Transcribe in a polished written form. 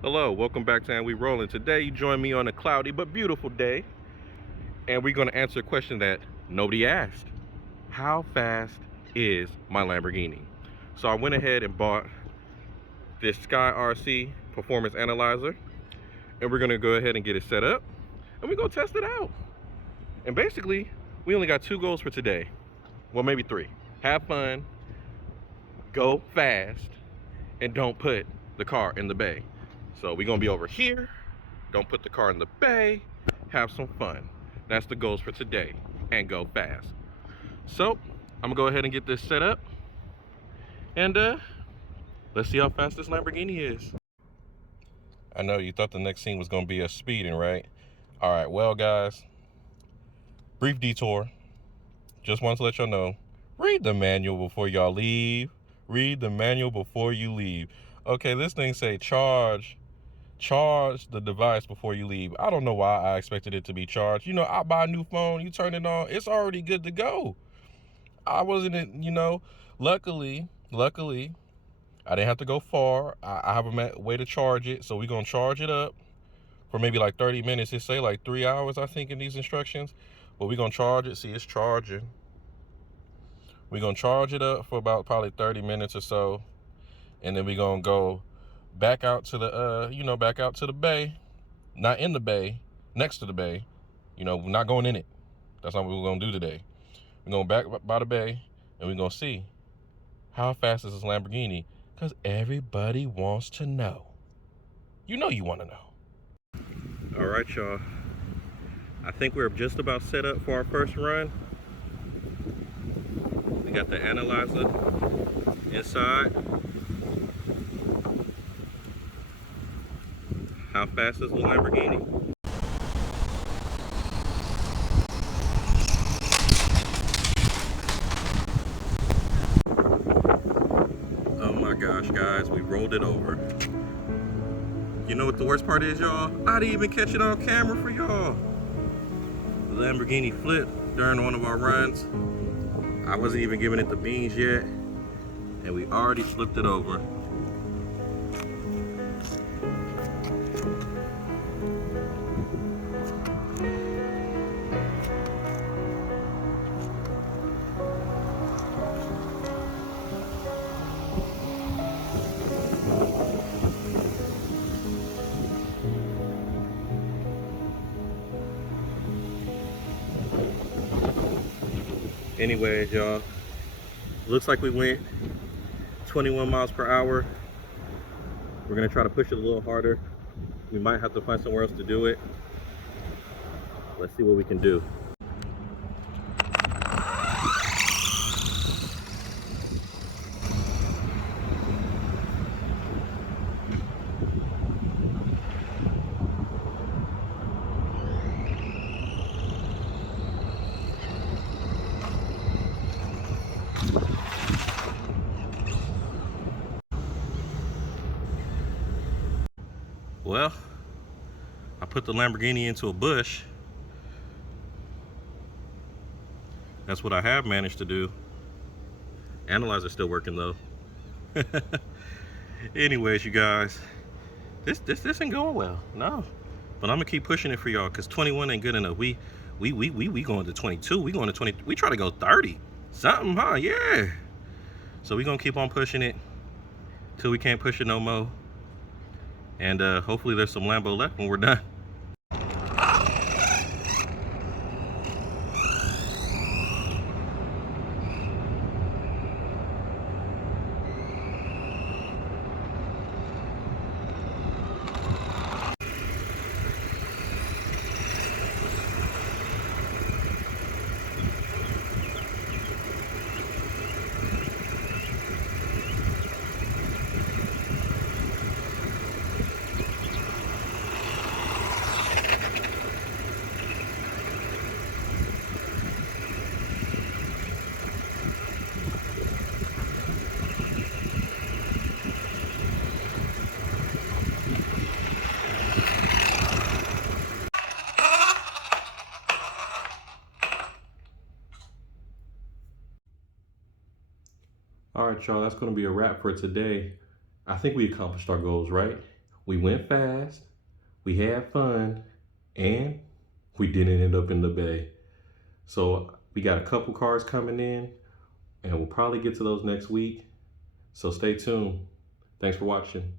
Hello, welcome back to And We Rollin'. Today you join me on a cloudy but beautiful day, and we're gonna answer a question that nobody asked. How fast is my Lamborghini? So I went ahead and bought this SkyRC performance analyzer, and we're gonna go ahead and get it set up, and we're gonna test it out. And basically, we only got two goals for today. Well, maybe three. Have fun, go fast, and don't put the car in the bay. So we're gonna be over here. Don't put the car in the bay. Have some fun. That's the goals for today. And go fast. So I'm gonna go ahead and get this set up. And let's see how fast this Lamborghini is. I know you thought the next scene was gonna be us speeding, right? All right, well guys, brief detour. Just wanted to let y'all know, read the manual before y'all leave. Read the manual before you leave. Okay, this thing say charge the device before you leave. I don't know why I expected it to be charged. You know, I buy a new phone, you turn it on, it's already good to go. I wasn't, luckily, I didn't have to go far. I have a way to charge it, so we're gonna charge it up for maybe like 30 minutes. It say like 3 hours, I think, in these instructions. But we're gonna charge it. See, it's charging. We're gonna charge it up for about probably 30 minutes or so, and then we're gonna go back out to the back out to the bay. Not in the bay, next to the bay. We're not going in it. That's not what we're gonna do today. We're going back by the bay, and we're gonna see how fast is this Lamborghini, because everybody wants to know. You know you wanna know. All right, y'all. I think we're just about set up for our first run. We got the analyzer inside. How fast is the Lamborghini? Oh my gosh, guys, we rolled it over. You know what the worst part is, y'all? I didn't even catch it on camera for y'all. The Lamborghini flipped during one of our runs. I wasn't even giving it the beans yet, and we already flipped it over. Anyways, y'all, looks like we went 21 miles per hour. We're gonna try to push it a little harder. We might have to find somewhere else to do it. Let's see what we can do. Well, I put the Lamborghini into a bush. That's what I have managed to do. Analyzer's still working though. Anyways, you guys, this ain't going well. No, but I'm gonna keep pushing it for y'all, cause 21 ain't good enough. We going to 22. We going to 20. We try to go 30. Something, huh? Yeah. So we gonna keep on pushing it till we can't push it no more. And hopefully there's some Lambo left when we're done. All right, y'all, that's going to be a wrap for today. I think we accomplished our goals, right? We went fast, we had fun, and we didn't end up in the bay. So we got a couple cars coming in, and we'll probably get to those next week. So stay tuned. Thanks for watching.